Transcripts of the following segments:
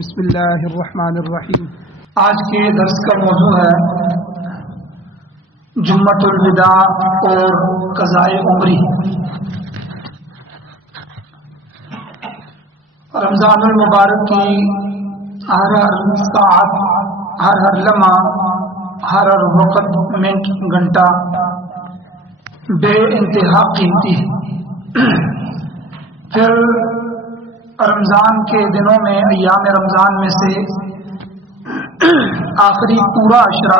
بسم اللہ الرحمن الرحیم۔ آج کے درس کا موضوع ہے جمعۃ الوداع اور قضائے عمری۔ رمضان المبارک کی ہر ساعت، ہر لمحہ، ہر وقت، منٹ، گھنٹہ بے انتہا قیمتی ہے۔ پھر رمضان کے دنوں میں، ایام رمضان میں سے آخری پورا عشرہ،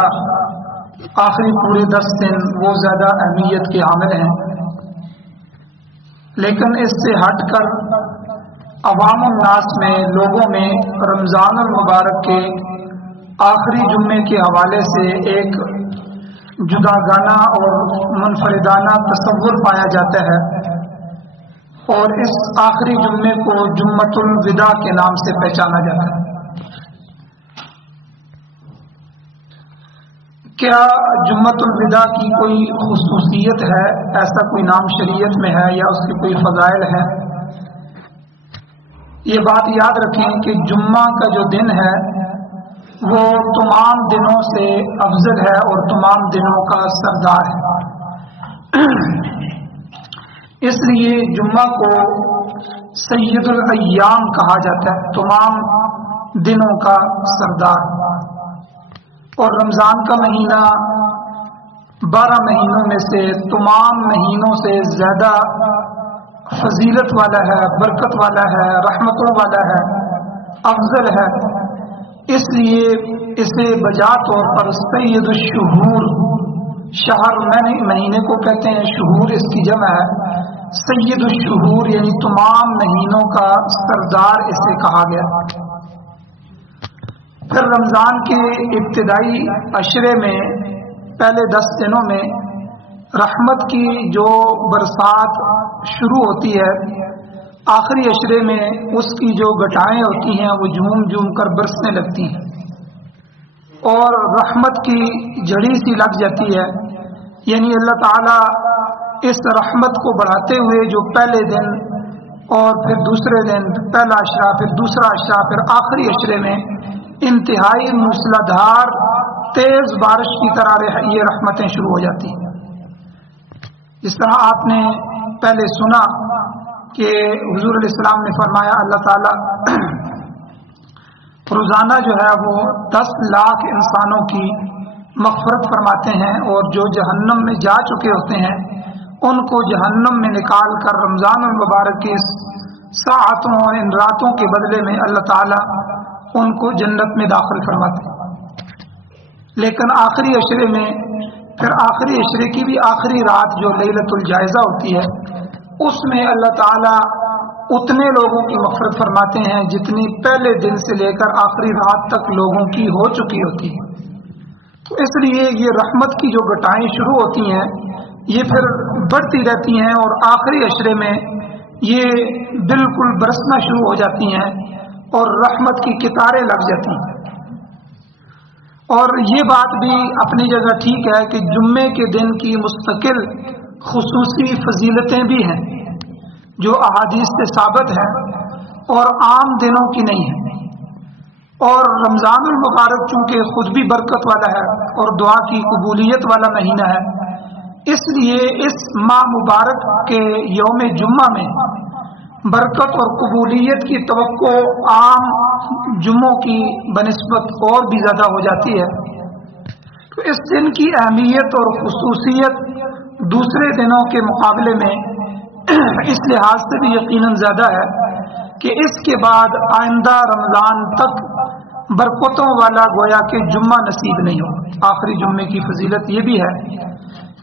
آخری پورے 10 دن وہ زیادہ اہمیت کے حامل ہیں، لیکن اس سے ہٹ کر عوام الناس میں، لوگوں میں رمضان المبارک کے آخری جمعے کے حوالے سے ایک جداگانہ اور منفردانہ تصور پایا جاتا ہے، اور اس آخری جمعے کو جمعۃ الوداع کے نام سے پہچانا جاتا ہے۔ کیا جمعۃ الوداع کی کوئی خصوصیت ہے؟ ایسا کوئی نام شریعت میں ہے یا اس کے کوئی فضائل ہے؟ یہ بات یاد رکھیں کہ جمعہ کا جو دن ہے وہ تمام دنوں سے افضل ہے اور تمام دنوں کا سردار ہے۔ اس لیے جمعہ کو سید الایام کہا جاتا ہے، تمام دنوں کا سردار۔ اور رمضان کا مہینہ 12 مہینوں میں سے تمام مہینوں سے زیادہ فضیلت والا ہے، برکت والا ہے، رحمتوں والا ہے، افضل ہے۔ اس لیے اسے بجا طور پر سید الشہور، شہر مہینے کو کہتے ہیں، شہور اس کی جمع ہے، سید الشہور یعنی تمام مہینوں کا سردار اسے کہا گیا۔ پھر رمضان کے ابتدائی عشرے میں، پہلے 10 دنوں میں رحمت کی جو برسات شروع ہوتی ہے، آخری عشرے میں اس کی جو گٹائیں ہوتی ہیں وہ جھوم جھوم کر برسنے لگتی ہیں اور رحمت کی جھڑی سی لگ جاتی ہے۔ یعنی اللہ تعالیٰ اس رحمت کو بڑھاتے ہوئے جو پہلے دن اور پھر دوسرے دن، پہلا عشرہ، پھر دوسرا عشرہ، پھر آخری عشرے میں انتہائی موسلادھار تیز بارش کی طرح یہ رحمتیں شروع ہو جاتی ہیں۔ جس طرح آپ نے پہلے سنا کہ حضور علیہ السلام نے فرمایا، اللہ تعالیٰ روزانہ جو ہے وہ 10 لاکھ انسانوں کی مغفرت فرماتے ہیں، اور جو جہنم میں جا چکے ہوتے ہیں ان کو جہنم میں نکال کر رمضان المبارک کے ساعتوں اور ان راتوں کے بدلے میں اللہ تعالیٰ ان کو جنت میں داخل فرماتے ہیں۔ لیکن آخری عشرے میں، پھر آخری عشرے کی بھی آخری رات جو لیلۃ الجائزہ ہوتی ہے، اس میں اللہ تعالیٰ اتنے لوگوں کی مغفرت فرماتے ہیں جتنی پہلے دن سے لے کر آخری رات تک لوگوں کی ہو چکی ہوتی ہے۔ تو اس لیے یہ رحمت کی جو گٹائیں شروع ہوتی ہیں یہ پھر بڑھتی رہتی ہیں، اور آخری عشرے میں یہ بالکل برسنا شروع ہو جاتی ہیں اور رحمت کی قطاریں لگ جاتی ہیں۔ اور یہ بات بھی اپنی جگہ ٹھیک ہے کہ جمعے کے دن کی مستقل خصوصی فضیلتیں بھی ہیں جو احادیث سے ثابت ہیں اور عام دنوں کی نہیں ہیں۔ اور رمضان المبارک چونکہ خود بھی برکت والا ہے اور دعا کی قبولیت والا مہینہ ہے، اس لیے اس ماہ مبارک کے یوم جمعہ میں برکت اور قبولیت کی توقع عام جمعوں کی بنسبت اور بھی زیادہ ہو جاتی ہے۔ تو اس دن کی اہمیت اور خصوصیت دوسرے دنوں کے مقابلے میں اس لحاظ سے بھی یقیناً زیادہ ہے کہ اس کے بعد آئندہ رمضان تک برکتوں والا گویا کہ جمعہ نصیب نہیں ہو۔ آخری جمعے کی فضیلت یہ بھی ہے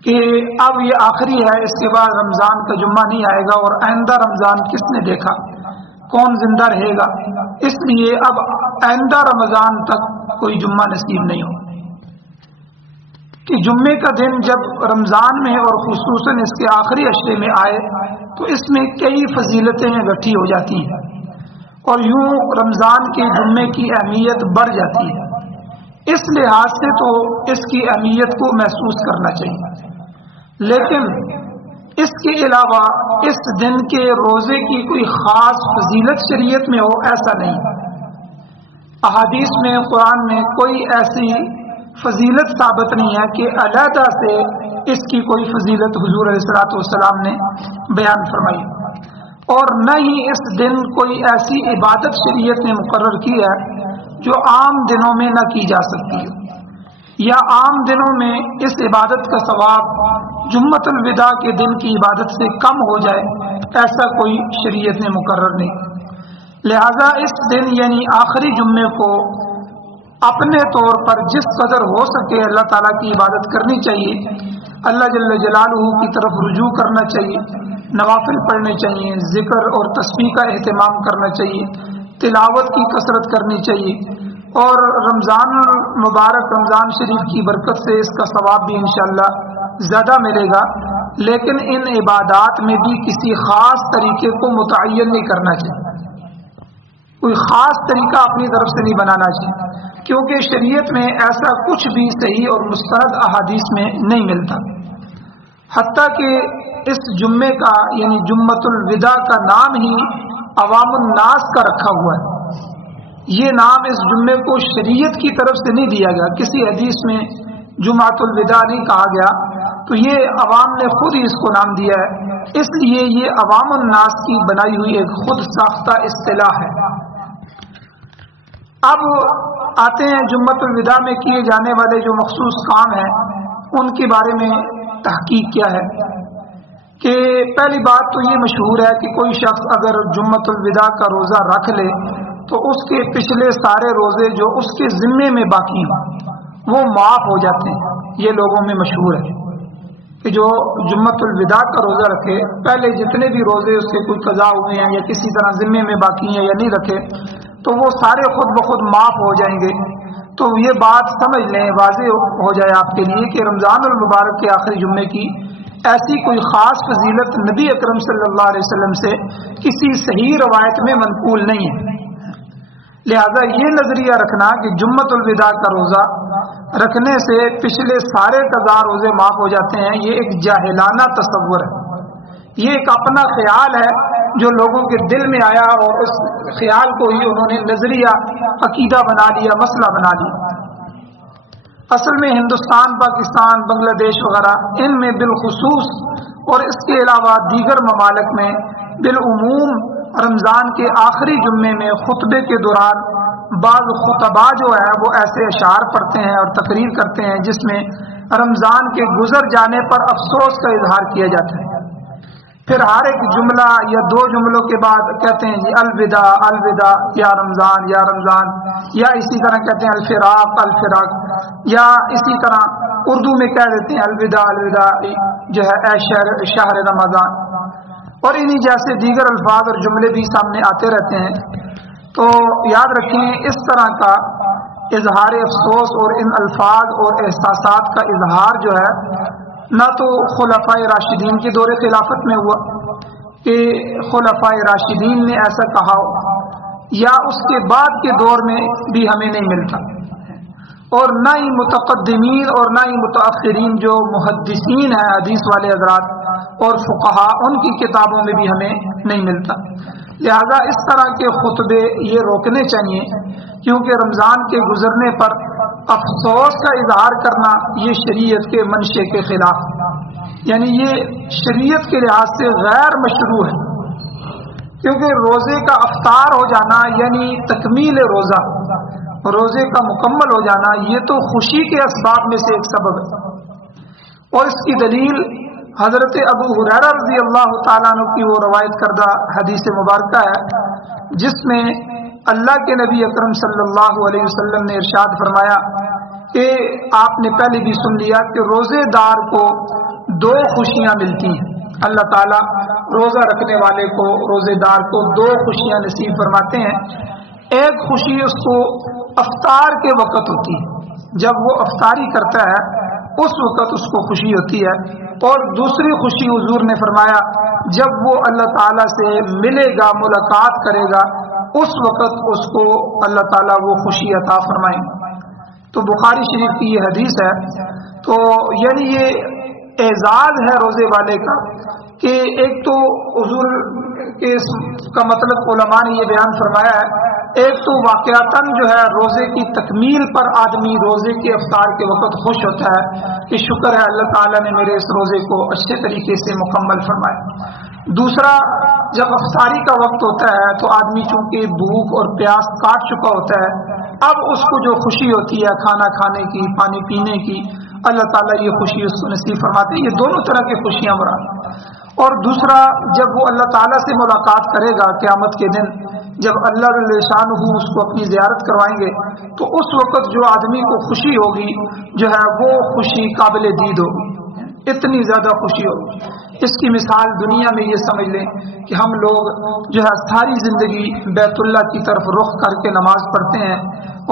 کہ اب یہ آخری ہے، اس کے بعد رمضان کا جمعہ نہیں آئے گا، اور آئندہ رمضان کس نے دیکھا، کون زندہ رہے گا؟ اس لیے اب آئندہ رمضان تک کوئی جمعہ نصیب نہیں ہو۔ کہ جمعے کا دن جب رمضان میں اور خصوصاً اس کے آخری عشرے میں آئے تو اس میں کئی فضیلتیں اکٹھی ہو جاتی ہیں، اور یوں رمضان کے جمعے کی اہمیت بڑھ جاتی ہے۔ اس لحاظ سے تو اس کی اہمیت کو محسوس کرنا چاہیے، لیکن اس کے علاوہ اس دن کے روزے کی کوئی خاص فضیلت شریعت میں ہو، ایسا نہیں۔ احادیث میں قرآن میں کوئی ایسی فضیلت ثابت نہیں ہے کہ علیحدہ سے اس کی کوئی فضیلت حضور علیہ الصلوۃ والسلام نے بیان فرمائی، اور نہ ہی اس دن کوئی ایسی عبادت شریعت نے مقرر کی ہے جو عام دنوں میں نہ کی جا سکتی ہے، یا عام دنوں میں اس عبادت کا ثواب جمعۃ الوداع کے دن کی عبادت سے کم ہو جائے، ایسا کوئی شریعت نے مقرر نہیں۔ لہذا اس دن یعنی آخری جمعے کو اپنے طور پر جس قدر ہو سکے اللہ تعالیٰ کی عبادت کرنی چاہیے، اللہ جل جلالہ کی طرف رجوع کرنا چاہیے، نوافل پڑھنے چاہیے، ذکر اور تسبیح کا اہتمام کرنا چاہیے، تلاوت کی کثرت کرنی چاہیے، اور رمضان المبارک رمضان شریف کی برکت سے اس کا ثواب بھی انشاءاللہ زیادہ ملے گا، لیکن ان عبادات میں بھی کسی خاص طریقے کو متعین نہیں کرنا چاہیے، کوئی خاص طریقہ اپنی طرف سے نہیں بنانا چاہیے، کیونکہ شریعت میں ایسا کچھ بھی صحیح اور مستند احادیث میں نہیں ملتا۔ حتیٰ کہ اس جمعے کا یعنی جمعۃ الوداع کا نام ہی عوام الناس کا رکھا ہوا ہے، یہ نام اس جمعے کو شریعت کی طرف سے نہیں دیا گیا، کسی حدیث میں جمعۃ الوداع نہیں کہا گیا، تو یہ عوام نے خود ہی اس کو نام دیا ہے، اس لیے یہ عوام الناس کی بنائی ہوئی ایک خود ساختہ اصطلاح ہے۔ اب آتے ہیں جمعۃ الوداع میں کیے جانے والے جو مخصوص کام ہیں ان کے بارے میں تحقیق کیا ہے، کہ پہلی بات تو یہ مشہور ہے کہ کوئی شخص اگر جمعۃ الوداع کا روزہ رکھ لے تو اس کے پچھلے سارے روزے جو اس کے ذمے میں باقی ہیں وہ معاف ہو جاتے ہیں۔ یہ لوگوں میں مشہور ہے کہ جو جمعۃ الوداع کا روزہ رکھے، پہلے جتنے بھی روزے اس کے کوئی قضا ہوئے ہیں یا کسی طرح ذمے میں باقی ہیں یا نہیں رکھے تو وہ سارے خود بخود معاف ہو جائیں گے۔ تو یہ بات سمجھ لیں، واضح ہو جائے آپ کے لیے کہ رمضان المبارک کے آخری جمعے کی ایسی کوئی خاص فضیلت نبی اکرم صلی اللہ علیہ وسلم سے کسی صحیح روایت میں منقول نہیں ہے۔ لہذا یہ نظریہ رکھنا کہ جمعۃ الوداع کا روزہ رکھنے سے پچھلے سارے قضا روزے معاف ہو جاتے ہیں، یہ ایک جاہلانہ تصور ہے، یہ ایک اپنا خیال ہے جو لوگوں کے دل میں آیا اور اس خیال کو ہی انہوں نے نظریہ عقیدہ بنا لیا، مسئلہ بنا لیا۔ اصل میں ہندوستان، پاکستان، بنگلہ دیش وغیرہ ان میں بالخصوص اور اس کے علاوہ دیگر ممالک میں بالعموم رمضان کے آخری جمعے میں خطبے کے دوران بعض خطباء جو ہے وہ ایسے اشعار پڑھتے ہیں اور تقریر کرتے ہیں جس میں رمضان کے گزر جانے پر افسوس کا اظہار کیا جاتا ہے۔ پھر ہر ایک جملہ یا دو جملوں کے بعد کہتے ہیں جی الوداع الوداع یا رمضان یا رمضان، یا اسی طرح کہتے ہیں الفراق الفراق، یا اسی طرح اردو میں کہہ دیتے ہیں الوداع الوداع جو ہے اے شہر رمضان، اور انہی جیسے دیگر الفاظ اور جملے بھی سامنے آتے رہتے ہیں۔ تو یاد رکھیں اس طرح کا اظہار افسوس اور ان الفاظ اور احساسات کا اظہار جو ہے نہ تو خلفائے راشدین کے دور خلافت میں ہوا کہ خلفائے راشدین نے ایسا کہا ہو، یا اس کے بعد کے دور میں بھی ہمیں نہیں ملتا، اور نہ ہی متقدمین اور نہ ہی متاخرین جو محدثین ہیں حدیث والے حضرات اور فقہاء ان کی کتابوں میں بھی ہمیں نہیں ملتا۔ لہذا اس طرح کے خطبے یہ روکنے چاہیے، کیونکہ رمضان کے گزرنے پر افسوس کا اظہار کرنا یہ شریعت کے منشے کے خلاف، یعنی یہ شریعت کے لحاظ سے غیر مشروع ہے، کیونکہ روزے کا افطار ہو جانا یعنی تکمیل روزہ، روزے کا مکمل ہو جانا یہ تو خوشی کے اسباب میں سے ایک سبب ہے، اور اس کی دلیل حضرت ابو ہریرہ رضی اللہ تعالیٰ عنہ کی وہ روایت کردہ حدیث مبارکہ ہے جس میں اللہ کے نبی اکرم صلی اللہ علیہ وسلم نے ارشاد فرمایا کہ آپ نے پہلے بھی سن لیا کہ روزے دار کو دو خوشیاں ملتی ہیں، اللہ تعالیٰ روزہ رکھنے والے کو، روزے دار کو دو خوشیاں نصیب فرماتے ہیں۔ ایک خوشی اس کو افطار کے وقت ہوتی ہے، جب وہ افطاری کرتا ہے اس وقت اس کو خوشی ہوتی ہے، اور دوسری خوشی حضور نے فرمایا جب وہ اللہ تعالیٰ سے ملے گا، ملاقات کرے گا، اس وقت اس کو اللہ تعالیٰ وہ خوشی عطا فرمائیں۔ تو بخاری شریف کی یہ حدیث ہے، تو یعنی یہ اعزاز ہے روزے والے کا کہ ایک تو حضور کے کا مطلب علماء نے یہ بیان فرمایا ہے، ایک تو واقعتاً جو ہے روزے کی تکمیل پر آدمی روزے کے افطار کے وقت خوش ہوتا ہے کہ شکر ہے اللہ تعالیٰ نے میرے اس روزے کو اچھے طریقے سے مکمل فرمایا۔ دوسرا، جب افطاری کا وقت ہوتا ہے تو آدمی چونکہ بھوک اور پیاس کاٹ چکا ہوتا ہے، اب اس کو جو خوشی ہوتی ہے کھانا کھانے کی، پانی پینے کی، اللہ تعالیٰ یہ خوشی اس کو نصیب فرماتے ہیں۔ یہ دونوں طرح کی خوشیاں مراد۔ اور دوسرا، جب وہ اللہ تعالیٰ سے ملاقات کرے گا قیامت کے دن، جب اللہ جل شانہ اس کو اپنی زیارت کروائیں گے، تو اس وقت جو آدمی کو خوشی ہوگی جو ہے وہ خوشی قابل دید ہوگی، اتنی زیادہ خوشی ہوگی۔ اس کی مثال دنیا میں یہ سمجھ لیں کہ ہم لوگ جو ہے ساری زندگی بیت اللہ کی طرف رخ کر کے نماز پڑھتے ہیں،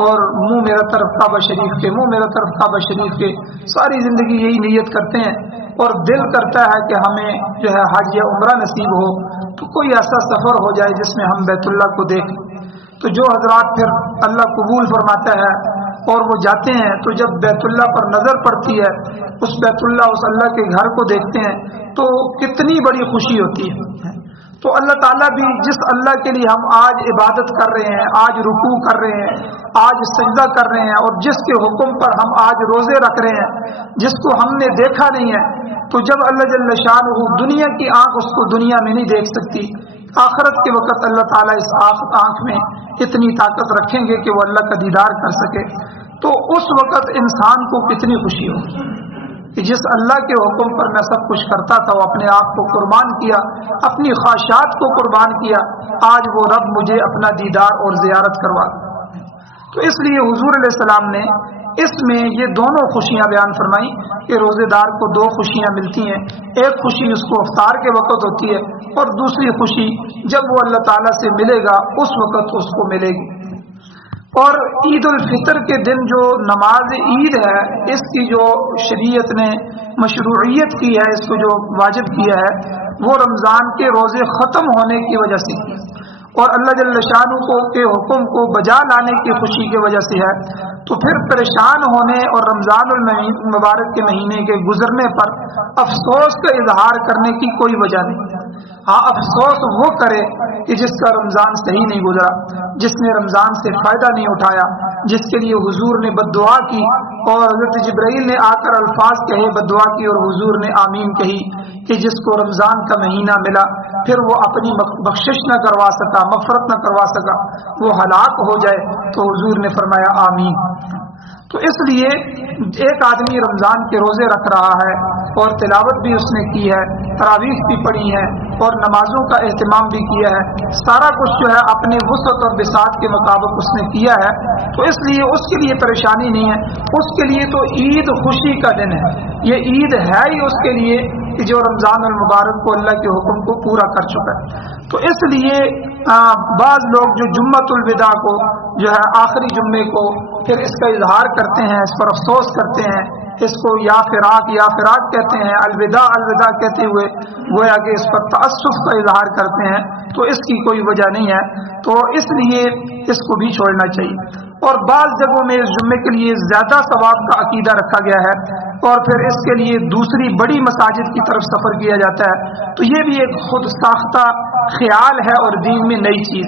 اور منہ میرا طرف کعبہ شریف کے، منہ میرا طرف کعبہ شریف کے، ساری زندگی یہی نیت کرتے ہیں، اور دل کرتا ہے کہ ہمیں جو ہے حج یا عمرہ نصیب ہو، تو کوئی ایسا سفر ہو جائے جس میں ہم بیت اللہ کو دیکھیں۔ تو جو حضرات پھر اللہ قبول فرماتا ہے اور وہ جاتے ہیں، تو جب بیت اللہ پر نظر پڑتی ہے، اس بیت اللہ، اس اللہ کے گھر کو دیکھتے ہیں، تو کتنی بڑی خوشی ہوتی ہے۔ تو اللہ تعالیٰ بھی جس اللہ کے لیے ہم آج عبادت کر رہے ہیں، آج رکوع کر رہے ہیں، آج سجدہ کر رہے ہیں، اور جس کے حکم پر ہم آج روزے رکھ رہے ہیں، جس کو ہم نے دیکھا نہیں ہے، تو جب اللہ جل شانہ دنیا کی آنکھ اس کو دنیا میں نہیں دیکھ سکتی، آخرت کے وقت اللہ تعالیٰ اس آنکھ میں اتنی طاقت رکھیں گے کہ وہ اللہ کا دیدار کر سکے، تو اس وقت انسان کو کتنی خوشی ہوگی کہ جس اللہ کے حکم پر میں سب کچھ کرتا تھا، وہ اپنے آپ کو قربان کیا، اپنی خواہشات کو قربان کیا، آج وہ رب مجھے اپنا دیدار اور زیارت کروا۔ تو اس لیے حضور علیہ السلام نے اس میں یہ دونوں خوشیاں بیان فرمائی کہ روزے دار کو دو خوشیاں ملتی ہیں، ایک خوشی اس کو افطار کے وقت ہوتی ہے، اور دوسری خوشی جب وہ اللہ تعالیٰ سے ملے گا اس وقت اس کو ملے گی۔ اور عید الفطر کے دن جو نماز عید ہے، اس کی جو شریعت نے مشروعیت کی ہے، اس کو جو واجب کیا ہے، وہ رمضان کے روزے ختم ہونے کی وجہ سے کی، اور اللہ جل شانہ کے حکم کو بجا لانے کی خوشی کی وجہ سے ہے۔ تو پھر پریشان ہونے اور رمضان المبارک کے مہینے کے گزرنے پر افسوس کا اظہار کرنے کی کوئی وجہ نہیں۔ ہاں، افسوس وہ کرے کہ جس کا رمضان صحیح نہیں گزرا، جس نے رمضان سے فائدہ نہیں اٹھایا، جس کے لیے حضور نے بد دعا کی، اور حضرت جبرائیل نے آ کر الفاظ کہے، بد دعا کی، اور حضور نے آمین کہی کہ جس کو رمضان کا مہینہ ملا پھر وہ اپنی بخشش نہ کروا سکا، مغفرت نہ کروا سکا، وہ ہلاک ہو جائے، تو حضور نے فرمایا آمین۔ تو اس لیے ایک آدمی رمضان کے روزے رکھ رہا ہے، اور تلاوت بھی اس نے کی ہے، تراویح بھی پڑھی ہے، اور نمازوں کا اہتمام بھی کیا ہے، سارا کچھ جو ہے اپنے وسعت اور بساط کے مطابق اس نے کیا ہے، تو اس لیے اس کے لیے پریشانی نہیں ہے۔ اس کے لیے تو عید خوشی کا دن ہے، یہ عید ہے ہی اس کے لیے کہ جو رمضان المبارک کو اللہ کے حکم کو پورا کر چکا ہے۔ تو اس لیے بعض لوگ جو جمعۃ الوداع کو جو ہے آخری جمعے کو پھر اس کا اظہار کرتے ہیں، اس پر افسوس کرتے ہیں، اس کو یا فراق کہتے ہیں، الوداع الوداع کہتے ہوئے گویا کہ اس پر تأسف کا اظہار کرتے ہیں، تو اس کی کوئی وجہ نہیں ہے، تو اس لیے اس کو بھی چھوڑنا چاہیے۔ اور بعض جگہوں میں اس جمعے کے لیے زیادہ ثواب کا عقیدہ رکھا گیا ہے، اور پھر اس کے لیے دوسری بڑی مساجد کی طرف سفر کیا جاتا ہے، تو یہ بھی ایک خود ساختہ خیال ہے اور دین میں نئی چیز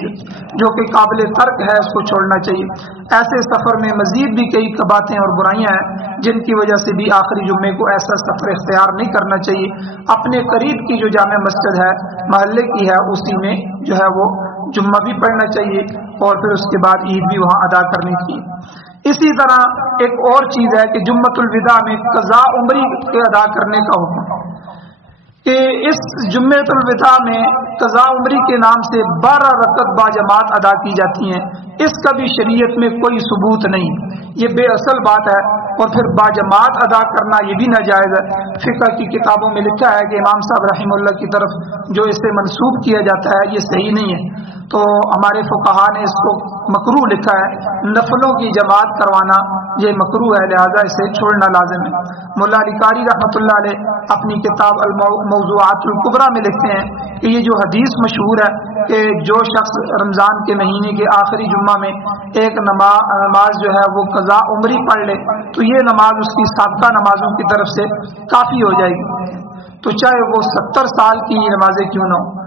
جو کہ قابل ترک ہے، اس کو چھوڑنا چاہیے۔ ایسے سفر میں مزید بھی کئی باتیں اور برائیاں ہیں جن کی وجہ سے بھی آخری جمعے کو ایسا سفر اختیار نہیں کرنا چاہیے۔ اپنے قریب کی جو جامع مسجد ہے، محلے کی ہے، اسی میں جو ہے وہ جمعہ بھی پڑھنا چاہیے، اور پھر اس کے بعد عید بھی وہاں ادا کرنی چاہیے۔ اسی طرح ایک اور چیز ہے کہ جمعۃ الوداع میں قضاء عمری کے ادا کرنے کا حکم، کہ اس جمعۃ الوداع میں قضاء عمری کے نام سے 12 رکعت باجماعت ادا کی جاتی ہیں، اس کا بھی شریعت میں کوئی ثبوت نہیں، یہ بے اصل بات ہے، اور پھر باجماعت ادا کرنا یہ بھی ناجائز ہے۔ فقہ کی کتابوں میں لکھا ہے کہ امام صاحب رحمہ اللہ کی طرف جو اسے منسوب کیا جاتا ہے یہ صحیح نہیں ہے، تو ہمارے فقہا نے اس کو مکروہ لکھا ہے، نفلوں کی جماعت کروانا یہ مکروہ ہے، لہذا اسے چھوڑنا لازم ہے۔ مولا علی قاری رحمۃ اللہ علیہ اپنی کتاب الموضوعات الکبریٰ میں لکھتے ہیں کہ یہ جو حدیث مشہور ہے کہ جو شخص رمضان کے مہینے کے آخری جمعہ میں ایک نماز جو ہے وہ قضاء عمری پڑھ لے تو یہ نماز اس کی سابقہ نمازوں کی طرف سے کافی ہو جائے گی، تو چاہے وہ 70 سال کی نمازیں کیوں نہ ہو،